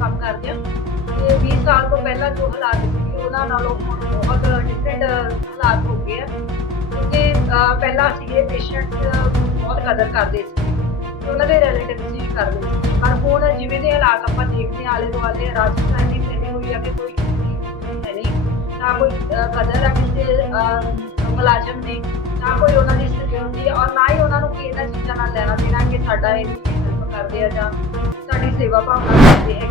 ਕੰਮ ਕਰਦੇ ਆ। ਤੇ 20 ਸਾਲ ਤੋਂ ਪਹਿਲਾਂ ਜੋ ਹਾਲਾਤ ਸੀ, ਉਹਨਾਂ ਨਾਲੋਂ ਬਹੁਤ ਡਿਫਰੈਂਟ ਹਾਲਾਤ ਹੋ ਗਏ ਆ। ਕਿਉਂਕਿ ਪਹਿਲਾਂ ਸੀਗੇ ਪੇਸ਼ੈਂਟ ਬਹੁਤ ਕਦਰ ਕਰਦੇ ਸੀ। ਉਹਨਾਂ ਦੇ ਰਿਲੇਟਿਵਸ ਵੀ ਕਰਦੇ ਸੀ। ਪਰ ਹੁਣ ਜਿਵੇਂ ਦੇ ਹਾਲਾਤ ਆਪਾਂ ਦੇਖਦੇ ਆਲੇ ਦੁਆਲੇ ਰਾਜਸਥਾਨ ਦੀ ਫੈਲੀ ਹੋਈ ਆ ਕਿ ਕੋਈ ਹੈ ਨਹੀਂ। ਨਾ ਕੋਈ ਕਦਰ ਆ ਕਿਸੇ ਮੁਲਾਜ਼ਮ ਨੇ ਨਾ ਕੋਈ ਉਹਨਾਂ ਦੀ ਸਿਕਿਉਰਿਟੀ ਔਰ ਨਾ ਹੀ ਉਹਨਾਂ ਨੂੰ ਕੋਈ ਚੀਜ਼ਾਂ ਨਾਲ ਲੈਣਾ ਦੇਣਾ ਕਿ ਸਾਡਾ ਇਹ ਹੈਲਪ ਕਰਦੇ ਆ ਜਾਂ ਸਾਡੀ ਸੇਵਾ ਭਾਵਨਾ ਕਰਦੇ ਹੈ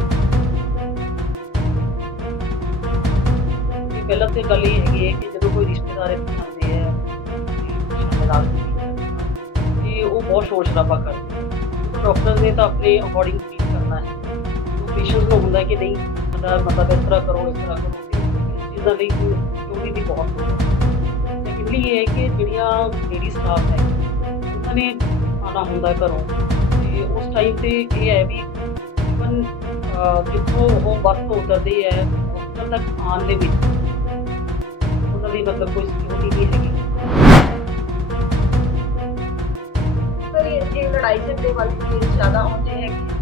ਪਹਿਲਾਂ ਤੇ ਗੱਲ ਇਹ ਹੈਗੀ ਹੈ ਕਿ ਜਦੋਂ ਕੋਈ ਰਿਸ਼ਤੇਦਾਰ ਆਉਂਦੇ ਹੈ ਤੇ ਉਹ ਬਹੁਤ ਸ਼ੋਰ ਸ਼ਰਾਬਾ ਕਰਦੇ ਡਾਕਟਰ ਨੇ ਤਾਂ ਆਪਣੇ ਅਕੋਰਡਿੰਗ ਟ੍ਰੀਟ ਕਰਨਾ ਹੈ। ਪੇਸ਼ੈਂਟ ਨੂੰ ਹੁੰਦਾ ਕਿ ਨਹੀਂ, ਸਾਡਾ ਮਤਲਬ ਇਸ ਤਰ੍ਹਾਂ ਕਰੋ, ਇਸ ਤਰ੍ਹਾਂ ਕਰੋ ਚੀਜ਼ਾਂ ਲਈ ਕਿਉਂਕਿ ਦੀ ਬਹੁਤ ਲੋੜ ਇਹ ਹੈ ਕਿ ਜਿਹੜੀਆਂ ਲੇਡੀ ਸਟਾਫ ਹੈ, ਉਹਨਾਂ ਨੇ ਆਉਣਾ ਹੁੰਦਾ ਘਰੋਂ ਉਸ ਟਾਈਮ ਤੇ ਇਹ ਹੈ ਵੀ ਇਵਨ ਜਿੱਥੋਂ ਉਹ ਬੱਸ ਤੋਂ ਉਤਰਦੇ ਹੈ ਹਸਪਤਾਲ ਤੱਕ ਆਉਣ ਦੇ ਵਿੱਚ ਉਹਨਾਂ ਦੀ ਮਤਲਬ ਕੋਈ ਸਿਕਿਉਰਿਟੀ ਨਹੀਂ ਹੈਗੀ। ਸਰ ਇੱਥੇ ਲੜਾਈ ਝਗੜੇ ਵਾਲੇ ਕੇਸ ਜ਼ਿਆਦਾ ਆਉਂਦੇ ਹੈਗੇ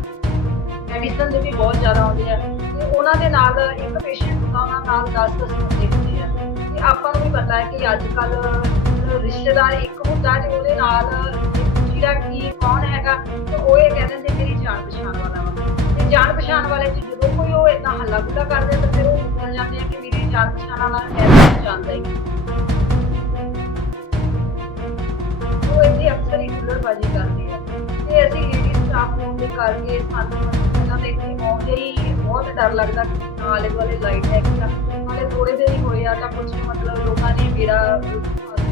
ਮੈਡੀਸਨ ਦੇ ਵੀ ਬਹੁਤ ਜ਼ਿਆਦਾ ਆਉਂਦੇ ਆ, ਤੇ ਉਹਨਾਂ ਦੇ ਨਾਲ ਇੱਕ ਪੇਸ਼ੈਂਟ ਹੁੰਦਾ ਉਹਨਾਂ ਨਾਲ 10 10 ਬੰਦੇ ਆ। ਤੇ ਆਪਾਂ ਨੂੰ ਵੀ ਪਤਾ ਹੈ ਕਿ ਅੱਜ ਕੱਲ ਰਿਸ਼ਤੇਦਾਰ ਇੱਕ ਹੁੰਦਾ ਤੇ ਨਾਲ ਜਿਹੜਾ ਕੀ, ਕੌਣ ਹੈਗਾ? ਤੇ ਉਹ ਇਹ ਕਹਿ ਦਿੰਦੇ ਮੇਰੀ ਜਾਣ ਪਛਾਣ ਵਾਲਾ ਵਾ। ਤੇ ਜਾਣ ਪਛਾਣ ਵਾਲੇ ਚ ਜਦੋਂ ਕੋਈ ਉਹ ਇਦਾਂ ਹੱਲਾ ਗੁੱਲਾ ਕਰਦੇ, ਤਾਂ ਫਿਰ ਉਹ ਮੁੱਕਰ ਜਾਂਦੇ ਆ ਕਿ ਮੇਰੀ ਜਾਣ ਪਛਾਣ ਵਾਲਾ ਹੈ ਜਾਣਦਾ ਹੀ ਉਹ ਇੱਥੇ ਅਕਸਰ ਹੀ ਹੁਲੜਬਾਜ਼ੀ ਕਰਦੇ ਆ। ਤੇ ਅਸੀਂ ਲੇਡੀ ਸਟਾਫ ਹੋਣ ਦੇ ਕਰਕੇ ਸਾਨੂੰ ਇਹਨਾਂ ਦੇ ਇੱਥੇ ਆਉਂਦੇ ਹੀ ਬਹੁਤ ਡਰ ਲੱਗਦਾ ਕਿ ਆਲੇ ਦੁਆਲੇ ਲਾਈਟ ਹੈਗੀ ਆ। ਹਾਲੇ ਥੋੜੇ ਦਿਨ ਹੀ ਹੋਏ ਆ ਤਾਂ ਕੁਝ ਮਤਲਬ ਲੋਕਾਂ ਨੇ ਮੇਰਾ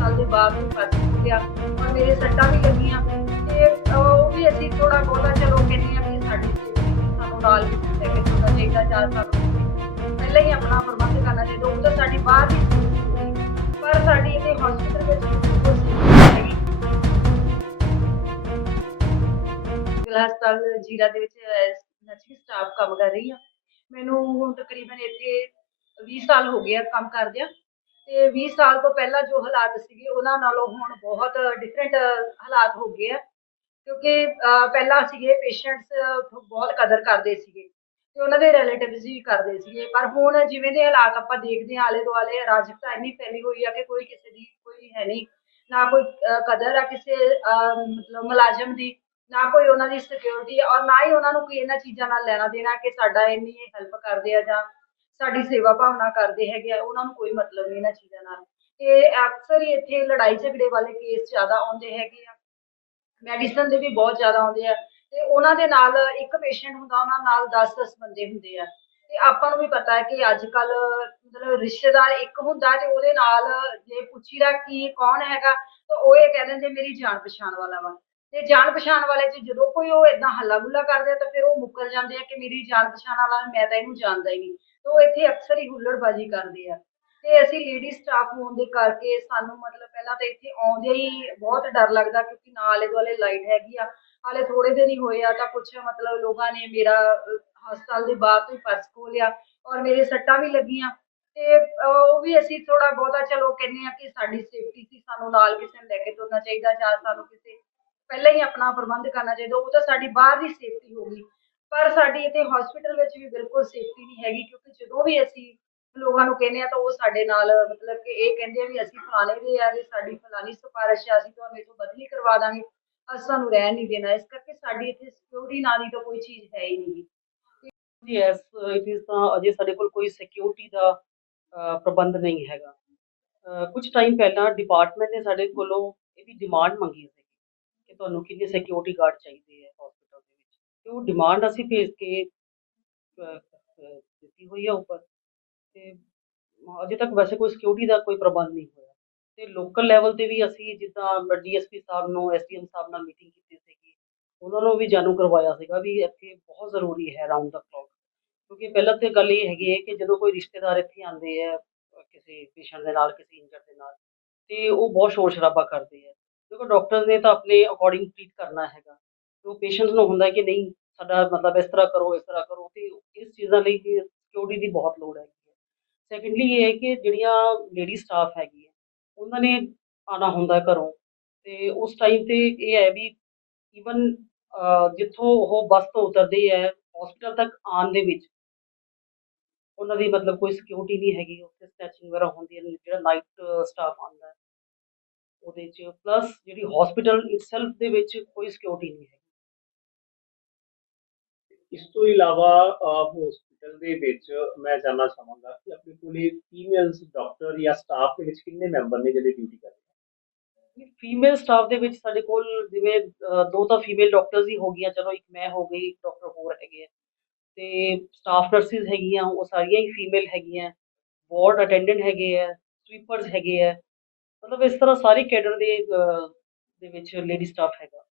ਹਸਪਤਾਲ ਦੇ ਬਾਹਰ ਨੂੰ ਕੱਟ ਲਿਆ ਔਰ ਮੇਰੇ ਸੱਟਾਂ ਵੀ ਲੱਗੀਆਂ ਤੇ ਉਹ ਵੀ ਅਸੀਂ ਥੋੜਾ ਬਹੁਤਾ ਚਲੋ ਕਹਿੰਦੇ ਆ ਕਿ ਸਾਡੀ ਸਾਨੂੰ ਨਾਲ ਵੀ ਲੈ ਕੇ ਚੱਲਣਾ ਚਾਹੀਦਾ ਜਾਂ ਸਾਨੂੰ ਪਹਿਲਾਂ ਹੀ ਆਪਣਾ ਪ੍ਰਬੰਧ ਕਰਨਾ ਚਾਹੀਦਾ ਉਹ ਤਾਂ ਸਾਡੀ ਬਾਹਰ ਦੀ ਪਰ ਸਾਡੀ ਇੱਥੇ ਹਸਪੀਟਲ ਵਿੱਚ ਬਿਲਕੁਲ ਹੈਗੀ ਜ਼ਿਲ੍ਹਾ ਹਸਪਤਾਲ ਜੀਰਾ ਦੇ ਵਿੱਚ ਨਰਸਿੰਗ ਸਟਾਫ ਕੰਮ ਕਰ ਰਹੀ ਹਾਂ ਮੈਨੂੰ ਹੁਣ ਤਕਰੀਬਨ ਇੱਥੇ 20 ਸਾਲ ਹੋ ਗਏ ਆ ਕੰਮ ਕਰਦਿਆਂ। ਤੇ 20 ਸਾਲ ਤੋਂ ਪਹਿਲਾਂ ਜੋ ਹਾਲਾਤ ਸੀਗੇ, ਉਹਨਾਂ ਨਾਲੋਂ ਹੁਣ ਬਹੁਤ ਡਿਫਰੈਂਟ ਹਾਲਾਤ ਹੋ ਗਏ ਆ। ਕਿਉਂਕਿ ਪਹਿਲਾਂ ਸੀਗੇ ਪੇਸ਼ੈਂਟਸ ਬਹੁਤ ਕਦਰ ਕਰਦੇ ਸੀਗੇ ਤੇ ਉਹਨਾਂ ਦੇ ਰਿਲੇਟਿਵਸ ਵੀ ਕਰਦੇ ਸੀਗੇ। ਪਰ ਹੁਣ ਜਿਵੇਂ ਦੇ ਹਾਲਾਤ ਆਪਾਂ ਦੇਖਦੇ ਹਾਂ ਆਲੇ ਦੁਆਲੇ ਅਰਾਜਕਤਾ ਇੰਨੀ ਫੈਲੀ ਹੋਈ ਆ ਕਿ ਕੋਈ ਕਿਸੇ ਦੀ ਕੋਈ ਹੈ ਨਹੀਂ। ਨਾ ਕੋਈ ਕਦਰ ਆ ਕਿਸੇ ਮਤਲਬ ਮੁਲਾਜ਼ਮ ਦੀ, ਨਾ ਕੋਈ ਉਹਨਾਂ ਦੀ ਸਿਕਿਉਰਿਟੀ ਔਰ ਨਾ ਹੀ ਉਹਨਾਂ ਨੂੰ ਕੋਈ ਇਹਨਾਂ ਚੀਜ਼ਾਂ ਨਾਲ ਲੈਣਾ ਦੇਣਾ ਕਿ ਸਾਡਾ ਇੰਨੀ ਹੈਲਪ ਕਰਦੇ ਆ ਜਾਂ ਸਾਡੀ ਸੇਵਾ ਭਾਵਨਾ ਕਰਦੇ ਹੈਗੇ ਆ, ਉਹਨਾਂ ਨੂੰ ਕੋਈ ਮਤਲਬ ਨਹੀਂ ਇਹਨਾਂ ਚੀਜ਼ਾਂ ਨਾਲ। ਤੇ ਅਕਸਰ ਹੀ ਇੱਥੇ ਲੜਾਈ ਝਗੜੇ ਵਾਲੇ ਕੇਸ ਜ਼ਿਆਦਾ ਆਉਂਦੇ ਹੈਗੇ ਆ। ਮੈਡੀਸਨ ਦੇ ਵੀ ਬਹੁਤ ਜ਼ਿਆਦਾ ਆਉਂਦੇ ਆ। ਤੇ ਉਹਨਾਂ ਦੇ ਨਾਲ ਇੱਕ ਪੇਸ਼ੈਂਟ ਹੁੰਦਾ, ਉਹਨਾਂ ਨਾਲ 10-10 ਬੰਦੇ ਹੁੰਦੇ ਆ। ਤੇ ਆਪਾਂ ਨੂੰ ਵੀ ਪਤਾ ਹੈ ਕਿ ਅੱਜ ਕੱਲ ਮਤਲਬ ਰਿਸ਼ਤੇਦਾਰ ਇੱਕ ਹੁੰਦਾ ਤੇ ਉਹਦੇ ਨਾਲ ਜੇ ਪੁੱਛੀਦਾ ਕੀ, ਕੌਣ ਹੈਗਾ, ਤਾਂ ਉਹ ਇਹ ਕਹਿ ਦਿੰਦੇ, ਮੇਰੀ ਜਾਣ ਪਛਾਣ ਵਾਲਾ ਵਾ। ਤੇ ਜਾਣ ਪਛਾਣ ਵਾਲੇ ਚ ਜਦੋਂ ਕੋਈ ਉਹ ਇਦਾਂ ਹੱਲਾ ਗੁੱਲਾ ਕਰਦੇ ਆ ਤਾਂ ਫਿਰ ਉਹ ਮੁੱਕਰ ਜਾਂਦੇ ਆ ਕਿ ਮੇਰੀ ਜਾਣ ਪਛਾਣ ਵਾਲਾ ਮੈਂ ਤਾਂ ਇਹਨੂੰ ਜਾਣਦਾ ਹੀ ਨਹੀਂ। ਤੇ ਉਹ ਇੱਥੇ ਅਕਸਰ ਹੀ ਹੁੱਲੜਬਾਜ਼ੀ ਕਰਦੇ ਆ। ਤੇ ਅਸੀਂ ਲੇਡੀ ਸਟਾਫ ਹੋਣ ਦੇ ਕਰਕੇ ਸਾਨੂੰ ਮਤਲਬ ਪਹਿਲਾਂ ਤਾਂ ਇੱਥੇ ਆਉਂਦੇ ਹੀ ਬਹੁਤ ਡਰ ਲੱਗਦਾ ਕਿਉਂਕਿ ਨਾ ਆਲੇ ਦੁਆਲੇ ਲਾਈਟ ਹੈਗੀ ਆ, ਹਾਲੇ ਥੋੜੇ ਦਿਨ ਹੀ ਹੋਏ ਆ ਤਾਂ ਕੁਝ ਮਤਲਬ ਲੋਕਾਂ ਨੇ ਮੇਰਾ ਹਸਪਤਾਲ ਦੇ ਬਾਹਰ ਤੋਂ ਹੀ ਪਰਸ ਖੋਲਿਆ ਔਰ ਮੇਰੇ ਸੱਟਾਂ ਵੀ ਲੱਗੀਆਂ। ਤੇ ਉਹ ਵੀ ਅਸੀਂ ਥੋੜਾ ਬਹੁਤਾ ਚਲੋ ਕਹਿੰਦੇ ਆ ਕਿ ਸਾਡੀ ਸੇਫਟੀ ਸੀ, ਸਾਨੂੰ ਨਾਲ ਕਿਸੇ ਨੂੰ ਲੈ ਕੇ ਤੁਰਨਾ ਚਾਹੀਦਾ ਜਾਂ ਸਾਨੂੰ ਕਿਸੇ ਪਹਿਲਾਂ ਹੀ ਆਪਣਾ ਪ੍ਰਬੰਧ ਕਰਨਾ ਚਾਹੀਦਾ, ਉਹ ਤਾਂ ਸਾਡੀ ਬਾਹਰ ਦੀ ਸੇਫਟੀ ਹੋ ਗਈ। ਪਰ ਸਾਡੀ ਇੱਥੇ ਹਸਪੀਟਲ ਵਿੱਚ ਵੀ ਬਿਲਕੁਲ ਸੇਫਟੀ ਨਹੀਂ ਹੈਗੀ, ਕਿਉਂਕਿ ਜਦੋਂ ਵੀ ਅਸੀਂ ਲੋਕਾਂ ਨੂੰ ਕਹਿੰਦੇ ਆ ਤਾਂ ਉਹ ਸਾਡੇ ਨਾਲ, ਮਤਲਬ ਕਿ ਇਹ ਕਹਿੰਦੇ ਆ ਵੀ ਅਸੀਂ ਫਲਾਣੇ ਦੇ ਆ ਵੀ ਸਾਡੀ ਫਲਾਣੀ ਸਿਫਾਰਿਸ਼ ਆ, ਅਸੀਂ ਤੁਹਾਨੂੰ ਇੱਥੋਂ ਬਦਲੀ ਕਰਵਾ ਦਾਂਗੇ, ਅਸੀਂ ਤੁਹਾਨੂੰ ਰਹਿਣ ਨਹੀਂ ਦੇਣਾ। ਇਸ ਕਰਕੇ ਸਾਡੀ ਇੱਥੇ ਸਿਕਿਉਰਿਟੀ ਨਾਂ ਦੀ ਤਾਂ ਕੋਈ ਚੀਜ਼ ਹੈ ਹੀ ਨਹੀਂ। ਜੀ ਐਸ ਇਟ ਇਜ਼ ਤਾਂ ਅਜੇ ਸਾਡੇ ਕੋਲ ਕੋਈ ਸਿਕਿਉਰਿਟੀ ਦਾ ਪ੍ਰਬੰਧ ਨਹੀਂ ਹੈਗਾ। ਕੁਝ ਟਾਈਮ ਪਹਿਲਾਂ ਡਿਪਾਰਟਮੈਂਟ ਨੇ ਸਾਡੇ ਕੋਲੋਂ ਇਹਦੀ ਡਿਮਾਂਡ ਮੰਗੀ ਸੀ। ਕਿ ਤੁਹਾਨੂੰ ਕਿੰਨੇ ਸਿਕਿਉਰਿਟੀ ਗਾਰਡ ਚਾਹੀਦੇ ਹੈ ਹਸਪੀਟਲ ਦੇ ਵਿੱਚ? ਤੇ ਉਹ ਡਿਮਾਂਡ ਅਸੀਂ ਭੇਜ ਕੇ ਦਿੱਤੀ ਹੋਈ ਹੈ ਉੱਪਰ। ਤੇ ਅਜੇ ਤੱਕ ਵੈਸੇ ਕੋਈ ਸਿਕਿਉਰਿਟੀ ਦਾ ਕੋਈ ਪ੍ਰਬੰਧ ਨਹੀਂ ਹੋਇਆ। ਤੇ ਲੋਕਲ ਲੈਵਲ ਤੇ ਵੀ ਅਸੀਂ ਜਿੱਦਾਂ ਡੀਐਸਪੀ ਸਾਹਿਬ ਨੂੰ ਐਸਡੀਐਮ ਸਾਹਿਬ ਨਾਲ ਮੀਟਿੰਗ ਕੀਤੀ ਸੀਗੀ ਉਹਨਾਂ ਨੂੰ ਵੀ ਜਾਣੂ ਕਰਵਾਇਆ ਸੀਗਾ ਵੀ ਇੱਥੇ ਬਹੁਤ ਜ਼ਰੂਰੀ ਹੈ ਰਾਉਂਡ ਦਾ ਕਲੌਕ ਕਿਉਂਕਿ ਪਹਿਲਾਂ ਤੇ ਗੱਲ ਇਹ ਹੈਗੀ ਹੈ ਕਿ ਜਦੋਂ ਕੋਈ ਰਿਸ਼ਤੇਦਾਰ ਇੱਥੇ ਆਉਂਦੇ ਹੈ ਕਿਸੇ ਪੇਸ਼ੈਂਟ ਦੇ ਨਾਲ, ਕਿਸੇ ਇੰਜਰ ਦੇ ਨਾਲ, ਤੇ ਉਹ ਬਹੁਤ ਸ਼ੋਰ ਸ਼ਰਾਬਾ ਕਰਦੇ ਹੈ। ਦੇਖੋ ਡਾਕਟਰ ਨੇ ਤਾਂ ਆਪਣੇ ਅਕੋਰਡਿੰਗ ਟ੍ਰੀਟ ਕਰਨਾ ਹੈਗਾ। ਤੇ ਉਹ ਪੇਸ਼ੈਂਟ ਨੂੰ ਹੁੰਦਾ ਕਿ ਨਹੀਂ, ਸਾਡਾ ਮਤਲਬ ਇਸ ਤਰ੍ਹਾਂ ਕਰੋ, ਇਸ ਤਰ੍ਹਾਂ ਕਰੋ, ਤੇ ਇਸ ਚੀਜ਼ਾਂ ਲਈ ਸਿਕਿਉਰਿਟੀ ਦੀ ਬਹੁਤ ਲੋੜ ਹੈਗੀ ਹੈ। ਸੈਕੰਡਲੀ ਇਹ ਹੈ ਕਿ ਜਿਹੜੀਆਂ ਲੇਡੀ ਸਟਾਫ ਹੈਗੀ ਹੈ ਉਹਨਾਂ ਨੇ ਆਉਣਾ ਹੁੰਦਾ ਘਰੋਂ, ਤੇ ਉਸ ਟਾਈਮ ਤੇ ਇਹ ਹੈ ਵੀ ਈਵਨ ਜਿੱਥੋਂ ਉਹ ਬੱਸ ਤੋਂ ਉਤਰਦੇ ਹੈ ਹਸਪੀਟਲ ਤੱਕ ਆਉਣ ਦੇ ਵਿੱਚ ਉਹਨਾਂ ਦੀ ਮਤਲਬ ਕੋਈ ਸਿਕਿਉਰਿਟੀ ਨਹੀਂ ਹੈਗੀ, ਉੱਥੇ ਸਟੈਚਿੰਗ ਵਗੈਰਾ ਹੁੰਦੀ ਹੈ, ਜਿਹੜਾ ਨਾਈਟ ਸਟਾਫ ਆਉਂਦਾ। ਉਹਦੇ 'ਚ ਪਲੱਸ ਜਿਹੜੀ ਹਸਪੀਟਲ ਇਟਸੈਲਫ ਦੇ ਵਿੱਚ ਕੋਈ ਸਿਕਿਉਰਿਟੀ ਨਹੀਂ ਹੈ ਇਸ ਤੋਂ ਇਲਾਵਾ ਹਸਪੀਟਲ ਦੇ ਵਿੱਚ ਮੈਂ ਜਾਨਣਾ ਚਾਹਾਂਗਾ ਕਿ ਆਪਣੇ ਕੋਲੇ ਫੀਮੇਲਸ ਡਾਕਟਰ ਜਾਂ ਸਟਾਫ ਦੇ ਵਿੱਚ ਕਿੰਨੇ ਮੈਂਬਰ ਨੇ ਜਿਹੜੇ ਡਿਊਟੀ ਕਰਦੇ ਨੇ? ਫੀਮੇਲ ਸਟਾਫ ਦੇ ਵਿੱਚ ਸਾਡੇ ਕੋਲ ਜਿਵੇਂ ਦੋ ਤਾਂ ਫੀਮੇਲ ਡਾਕਟਰਸ ਹੀ ਹੋ ਗਈਆਂ। ਚਲੋ ਇੱਕ ਮੈਂ ਹੋ ਗਈ ਡਾਕਟਰ ਹੋਰ ਹੈਗੇ ਆ। ਤੇ ਸਟਾਫ ਨਰਸਿਸ ਹੈਗੀਆਂ ਉਹ ਸਾਰੀਆਂ ਹੀ ਫੀਮੇਲ ਹੈਗੀਆਂ। ਵਾਰਡ ਅਟੈਂਡੈਂਟ ਹੈਗੇ ਆ ਸਵੀਪਰਸ ਹੈਗੇ ਆ। ਮਤਲਬ ਇਸ ਤਰ੍ਹਾਂ ਸਾਰੇ ਕੇਡਰ ਦੇ ਦੇ ਵਿੱਚ ਲੇਡੀ ਸਟਾਫ ਹੈਗਾ।